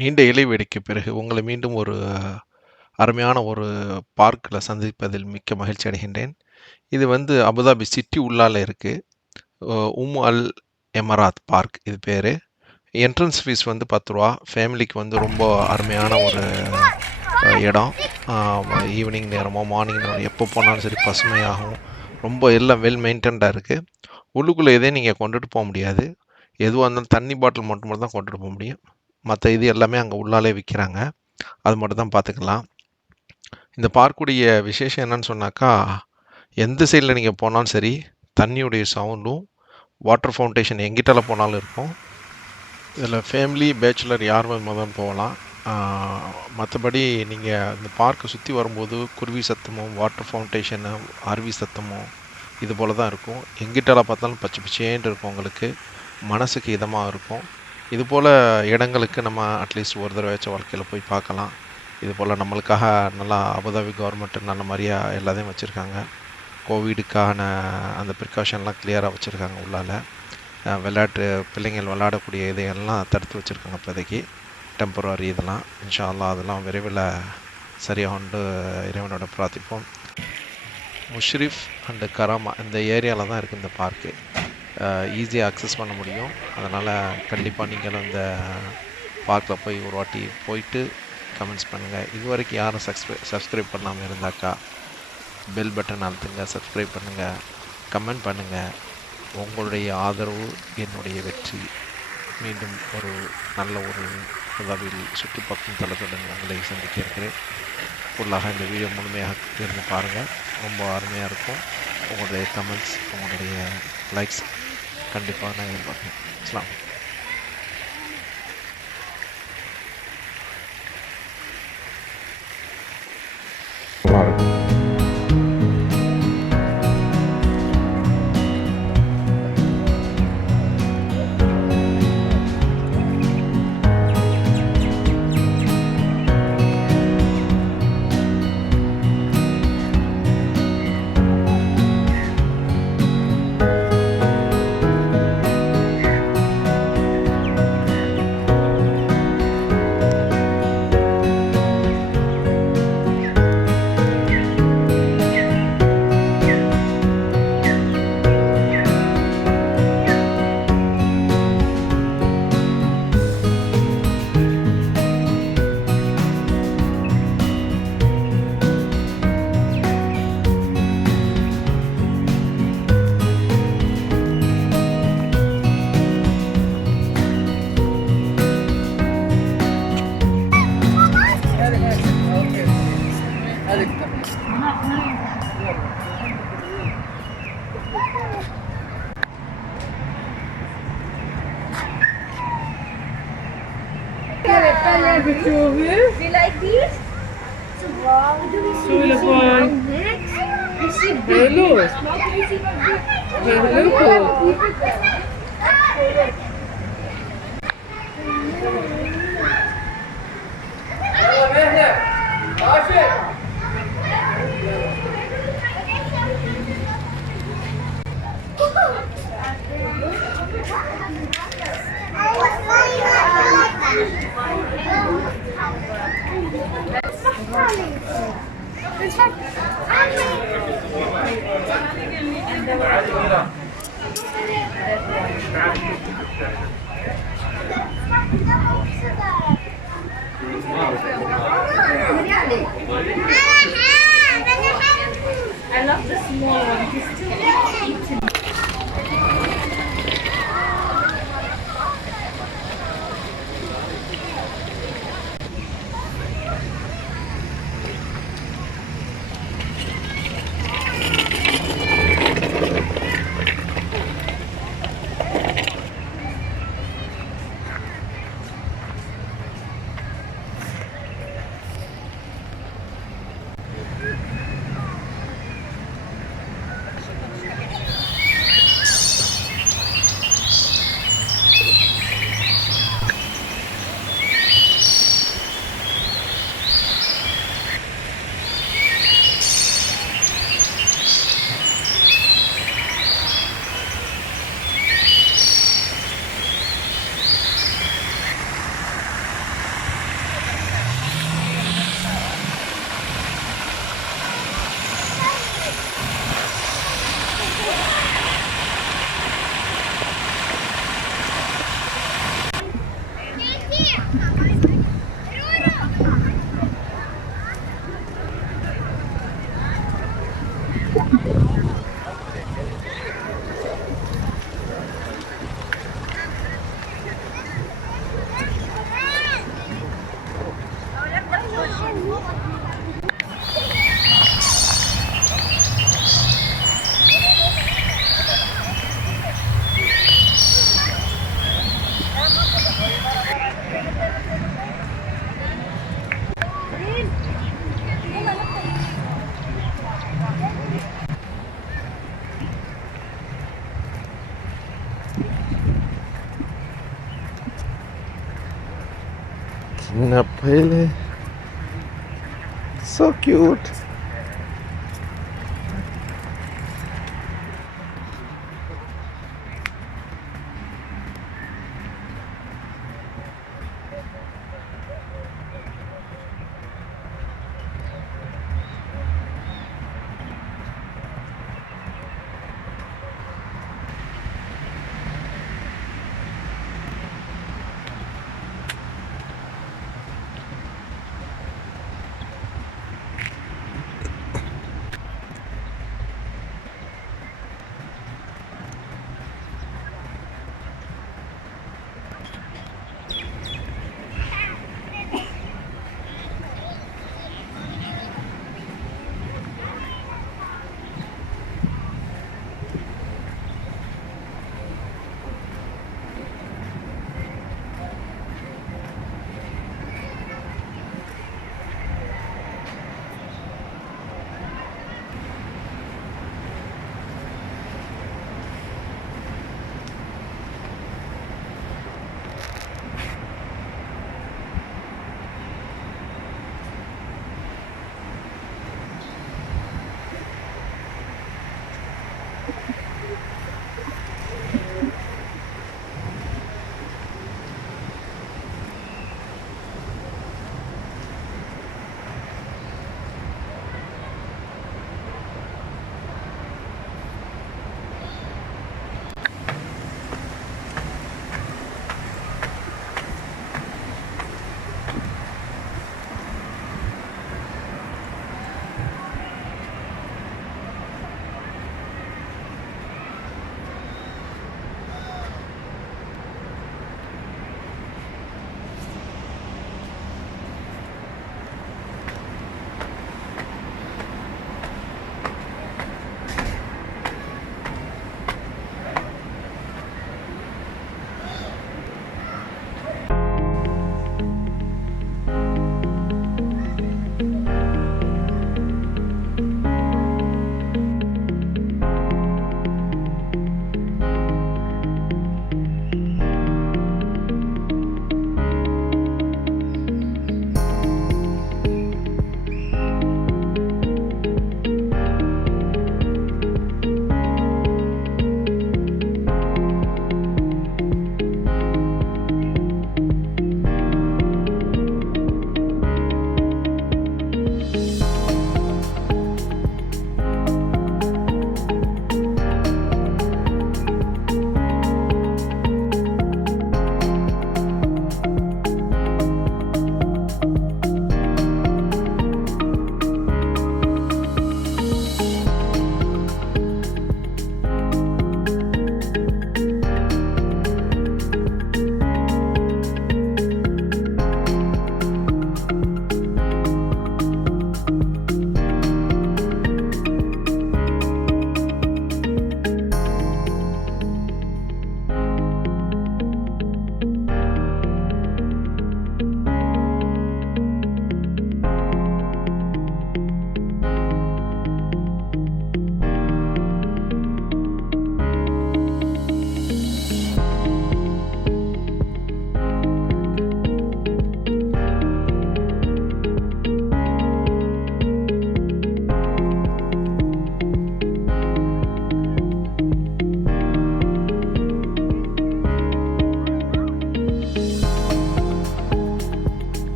நீண்ட இடைவெளிக்கு பிறகு உங்களை மீண்டும் ஒரு அருமையான ஒரு பார்க்கில் சந்திப்பதில் மிக்க மகிழ்ச்சி அடைகின்றேன். இது வந்து அபுதாபி சிட்டி உள்ளால இருக்கு. அல் எமராத் பார்க் இது பேரு. என்ட்ரன்ஸ் ஃபீஸ் வந்து ரூ. 10. ஃபேமிலிக்கு வந்து ரொம்ப அருமையான ஒரு இடம். ஈவினிங் நேரமோ, மார்னிங் நேரம் எப்போ போனாலும் சரி பசுமையாகவும், ரொம்ப எல்லாம் வெல் மெயின்டென்டாக இருக்குது. உள்ளுக்குள்ளே எதையும் நீங்கள் கொண்டுட்டு போக முடியாது. எதுவாக இருந்தாலும் தண்ணி பாட்டில் மட்டும் தான் கொண்டுட்டு போக முடியும். மற்ற இது எல்லாமே அங்கே உள்ளாலே விற்கிறாங்க. அது மட்டும் தான் பார்த்துக்கலாம். இந்த பார்க்குடைய விசேஷம் என்னன்னு சொன்னாக்கா, எந்த சைடில் நீங்கள் போனாலும் சரி தண்ணியுடைய சவுண்டும், வாட்டர் ஃபவுண்டேஷன் எங்கிட்டால போனாலும் இருக்கும். இதில் ஃபேமிலி, பேச்சுலர் யார் வேணுமாலும் போகலாம். மற்றபடி நீங்கள் இந்த பார்க்கை சுற்றி வரும்போது குருவி சத்தமும், வாட்டர் ஃபவுண்டேஷனு, அருவி சத்தமும் இது போல் தான் இருக்கும். எங்கிட்டால பார்த்தாலும் பச்சை பச்சேன்னு இருக்கும். உங்களுக்கு மனசுக்கு இதமாக இருக்கும். இது போல் இடங்களுக்கு நம்ம அட்லீஸ்ட் ஒரு தடவையாச்சும் வாழ்க்கையில் போய் பார்க்கலாம். இது போல் நம்மளுக்காக நல்லா அபுதாபி கவர்மெண்ட்டு நல்ல மாதிரியா எல்லாத்தையும் வச்சுருக்காங்க. கோவிடுக்கான அந்த ப்ரிகாஷன்லாம் கிளியராக வச்சுருக்காங்க உள்ளால். விளையாட்டு பிள்ளைங்கள் விளையாடக்கூடிய இதையெல்லாம் தடுத்து வச்சுருக்காங்க இப்போதைக்கு. டெம்பரரி இதெல்லாம் இன்ஷா அல்லாஹ் அதெல்லாம் விரைவில் சரியாகுண்டு இறைவனோட பிரார்த்திப்போம். முஷ்ரிஃப் அண்டு கராமா இந்த ஏரியாவில் தான் இருக்குது இந்த பார்க்கு. ஈஸியாக அக்சஸ் பண்ண முடியும். அதனால் கண்டிப்பாக நீங்களும் இந்த பார்க்கில் போய் ஒரு வாட்டி போயிட்டு கமெண்ட்ஸ் பண்ணுங்கள். இது வரைக்கும் யாரும் சப்ஸ்கிரைப் பண்ணாமல் இருந்தாக்கா பெல் பட்டன் அழுத்துங்க, சப்ஸ்கிரைப் பண்ணுங்கள், கமெண்ட் பண்ணுங்கள். உங்களுடைய ஆதரவு என்னுடைய வெற்றி. மீண்டும் ஒரு நல்ல ஒரு அபுதாபியில் சுற்றி பார்க்கும் தளத்துடன் உங்களை சந்திக்க இருக்கிறேன். ஃபுல்லாக இந்த வீடியோ முழுமையாக இருந்து பாருங்கள். ரொம்ப அருமையாக இருக்கும். உங்களுடைய கமெண்ட்ஸ், உங்களுடைய லைக்ஸ் கண்டிப்பாக நான் எதிர்பார்க்குறேன். அஸ்ஸலாம். We like these? Wow, do we see Hello, boy. next? We see Hello. Hello. I love the small one. He's still eating. சின்ன பையலே, so cute.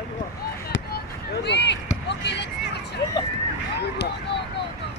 Wait. Okay, let's do it. No, no, no, no.